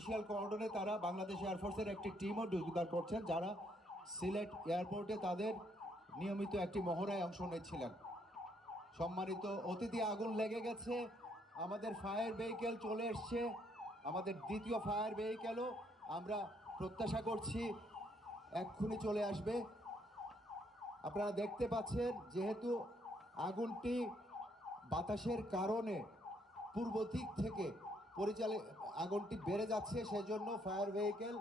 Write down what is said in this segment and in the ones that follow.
Initial কর্ডনে তারা বাংলাদেশ এয়ারফোর্সের একটি টিমও উদ্ধার করছেন, যারা সিলেট এয়ারপোর্টে তাদের নিয়মিত একটি মহড়ায় অংশ নিচ্ছিলেন। সম্মানিত অতিথি, আগুন লেগে গেছে, আমাদের ফায়ার ভেহিকেল চলে এসছে, আমাদের দ্বিতীয় ফায়ার ভেহিকেলও আমরা প্রত্যাশা করছি এক্ষুনি চলে আসবে। আপনারা দেখতে পাচ্ছেন, যেহেতু আগুনটি বাতাসের কারণে পূর্ব দিক থেকে আগুনটি বেড়ে যাচ্ছে, সেজন্য ফায়ার ভেহিকেল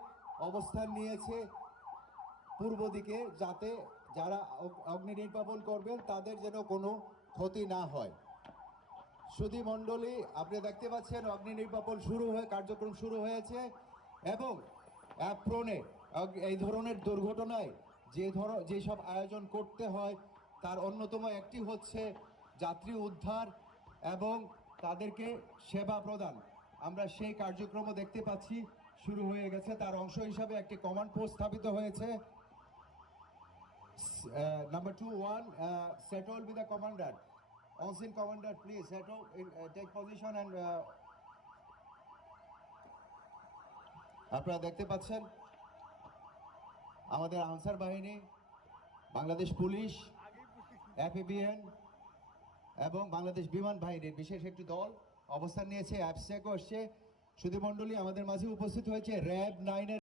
অবস্থান নিয়েছে পূর্ব দিকে, যাতে যারা অগ্নি নির্বাপন করবেন তাদের যেন কোনো ক্ষতি না হয়। সুধী মণ্ডলী, আপনি দেখতে পাচ্ছেন অগ্নি নির্বাপন কার্যক্রম শুরু হয়েছে, এবং অ্যাপ্রনে এই ধরনের দুর্ঘটনায় যেসব আয়োজন করতে হয় তার অন্যতম একটি হচ্ছে যাত্রী উদ্ধার এবং তাদেরকে সেবা প্রদান। আমরা সেই কার্যক্রমও দেখতে পাচ্ছি শুরু হয়ে গেছে। তার অংশ হিসাবে একটি কমান্ড পোস্ট স্থাপিত হয়েছে। Number 2-1, settle with the commander. On-scene commander, please settle, take position and আপনারা দেখতে পাচ্ছেন আমাদের আনসার বাহিনী, বাংলাদেশ পুলিশ, এপিবিএন এবং বাংলাদেশ বিমান বাহিনীর বিশেষ একটি দল অবস্থান নিয়েছে। অ্যাবস্ট্যাকও আসছে। সুধী মণ্ডলী, আমাদের মাঝে উপস্থিত হয়েছে র্যাব 9 এর